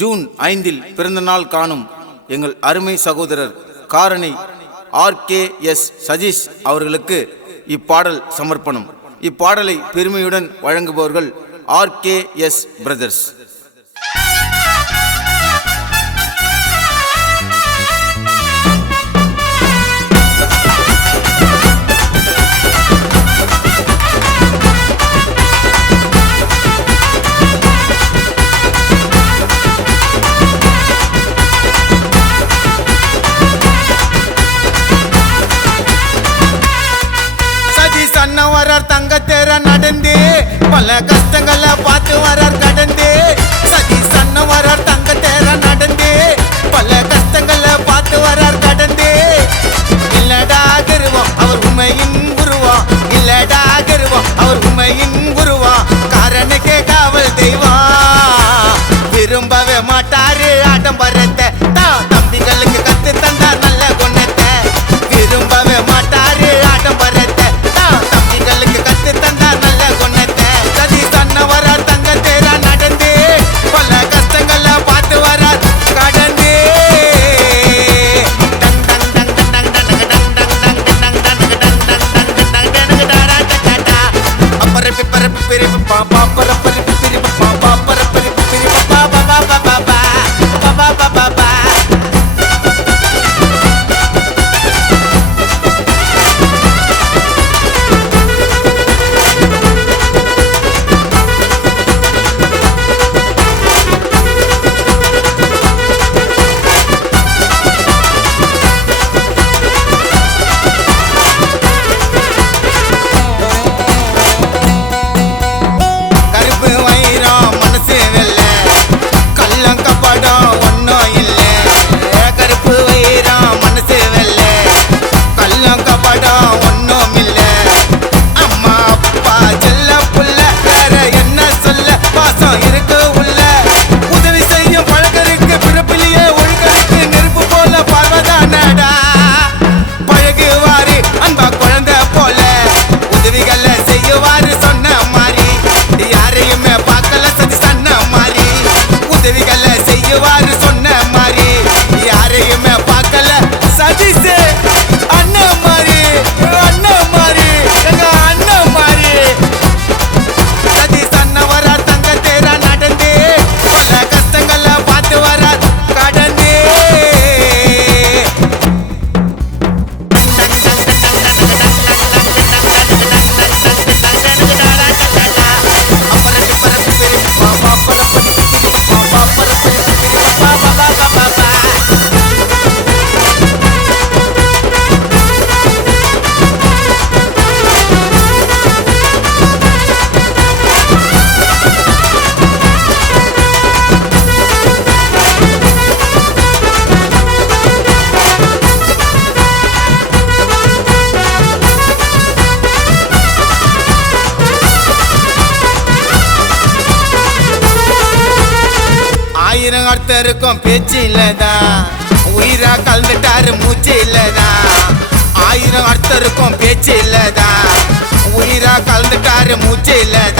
June 5 பிறந்த நாள் காணும் எங்கள் அருமை சகோதரர் காரணி ஆர்.கே.எஸ். சதீஷ் அவர்களுக்கு இப்பாடல் சமர்ப்பணம். இப்பாடலை பெருமையுடன் வழங்குபவர்கள் ஆர்.கே.எஸ். பிரதர்ஸ். வரார் தங்க தேர நடந்து பல கஷ்டங்களை பார்த்து வரார் கடந்து. சதீஷ் அண்ணன் வரார் தங்க தேர நடந்து பல கஷ்டங்களை பார்த்து வரார் கடந்து. இல்லடா கருவம் அவர் உண்மையின் உருவம், இல்லடா கருவம் அவர் உண்மையின் உருவம். காரனுக்கே காவல் தெய்வம், விரும்பவே மாட்டாரு ஆடம்பரத்தை. தம்பிகளுக்கு கத்து தந்தார் நல்ல குணத்தை, விரும்பவே மாட்டாரு ஆடம்பரத்தை. கத்து தந்தார் நல்ல குணத்தை. சதீஷ் அண்ணன் வரார் தங்க தேரா நடந்து பல கஷ்டங்களை பார்த்து வரார் கடந்து. அப்பரப்பி பரப்பி பிரிப்பு பாப்பா பரப்பரப்பி பிரிப்பு பாப்பா பரப்பரப்பி பிரிப்பு பாப்பா பாப்பா பாப்பா பாப்பா பாப்பா. ஒருத்தருக்கும் பேச்சு இல்லதான், உயிரா கலந்துட்டாரு மூச்சு இல்லதான். ஆயிரம் அர்த்தருக்கும் பேச்சு இல்லதான், உயிரா கலந்துட்டாரு மூச்சு இல்லதான்.